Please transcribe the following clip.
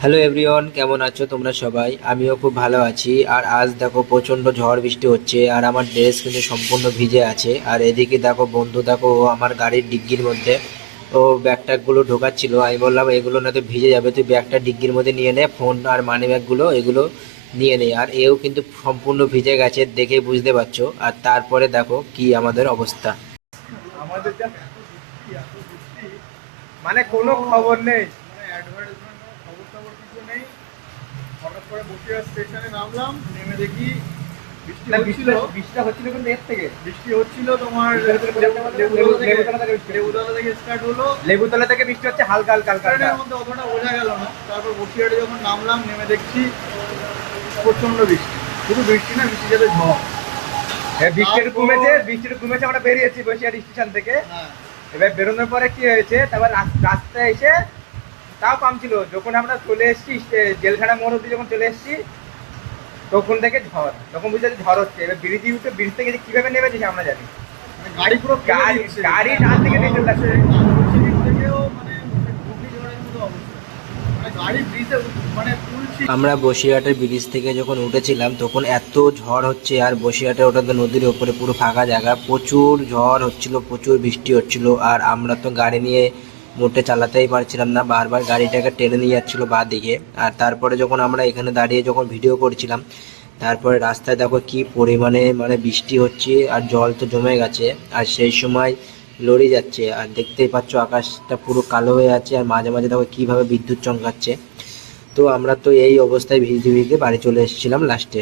Hello everyone, কেমন আছো তোমরা সবাই? আমিও খুব ভালো আছি। আর আজ দেখো প্রচণ্ড ঝড় বৃষ্টি হচ্ছে, আর আমার ড্রেস কিন্তু সম্পূর্ণ ভিজে আছে। আর এদিকে দেখো বন্ধু, দেখো ও আমার গাড়ির ডিগ্গির মধ্যে ও ব্যাগ ট্যাগগুলো ঢোকাচ্ছিল। আমি বললাম এগুলো না তো ভিজে যাবে, তুই ব্যাগটা ডিগ্গির মধ্যে নিয়ে নে, ফোন আর মানি ব্যাগগুলো এগুলো নিয়ে নে। আর এও কিন্তু সম্পূর্ণ ভিজে গেছে, দেখে বুঝতে পারছো। আর তারপরে দেখো কি আমাদের অবস্থা। আমাদের যা এত বৃষ্টি, মানে কোনো খবর নেই, মানে অ্যাডভার্টাইজমেন্ট খবর টবর কিছু নেই। হঠাৎ করে বসিরহাট স্টেশনে নামলাম, নেমে দেখি বৃষ্টি হচ্ছিল। বৃষ্টিটা হচ্ছিল কিন্তু এর থেকে বৃষ্টি হচ্ছিল তোমার লেবুতলা থেকে স্টার্ট হলো। লেবুতলা থেকে বৃষ্টি হচ্ছে হালকা হালকা হালকা হালকা। ট্রেনের মধ্যে অতটা বোঝা গেল না। তারপর বসিরহাটে যখন নামলাম, নেমে দেখছি প্রচন্ড বৃষ্টি। শুধু বৃষ্টি না, বৃষ্টির সাথে ঝড়। বৃষ্টিটা কমেছে, আমরা বেরিয়েছি বসিরহাট স্টেশন থেকে। হ্যাঁ, এবার বেরোনোর পরে কি হয়েছে, তারপর রাস্তায় এসে তাও কম ছিল। যখন আমরা চলে এসেছি জেলখানা মোড় অব্দি যখন চলে এসেছি, তখন থেকে ঝড়, তখন বুঝতে পারছি ঝড় হচ্ছে। এবার ব্রিজ থেকে যে কিভাবে নেমেছি আমরা জানি। মানে গাড়ি পুরো গাড়ি ডান থেকে নিয়ে চলে আসছে। থেকেও মানে ঘূর্ণিঝড়ের মতো অবস্থা। মানে গাড়ি ব্রিজে মানে তুলছি। আমরা বসিরহাটের ব্রিজ থেকে যখন উঠেছিলাম তখন এত ঝড় হচ্ছে, আর বসিরহাটে ওটা তো নদীর ওপরে পুরো ফাঁকা জায়গা, প্রচুর ঝড় হচ্ছিল, প্রচুর বৃষ্টি হচ্ছিল। আর আমরা তো গাড়ি নিয়ে মোটে চালাতেই পারছিলাম না, বারবার গাড়িটাকে টেনে নিয়ে যাচ্ছিল বাঁ দিকে। আর তারপরে যখন আমরা এখানে দাঁড়িয়ে যখন ভিডিও করছিলাম, তারপরে রাস্তায় দেখো কি পরিমাণে মানে বৃষ্টি হচ্ছে, আর জল তো জমে গেছে। আর সেই সময় লরি যাচ্ছে, আর দেখতেই পাচ্ছ আকাশটা পুরো কালো হয়ে আছে, আর মাঝে মাঝে দেখো কীভাবে বিদ্যুৎ চমকাচ্ছে। তো আমরা তো এই অবস্থায় ভিজতে ভিজতে বাড়ি চলে এসেছিলাম লাস্টে।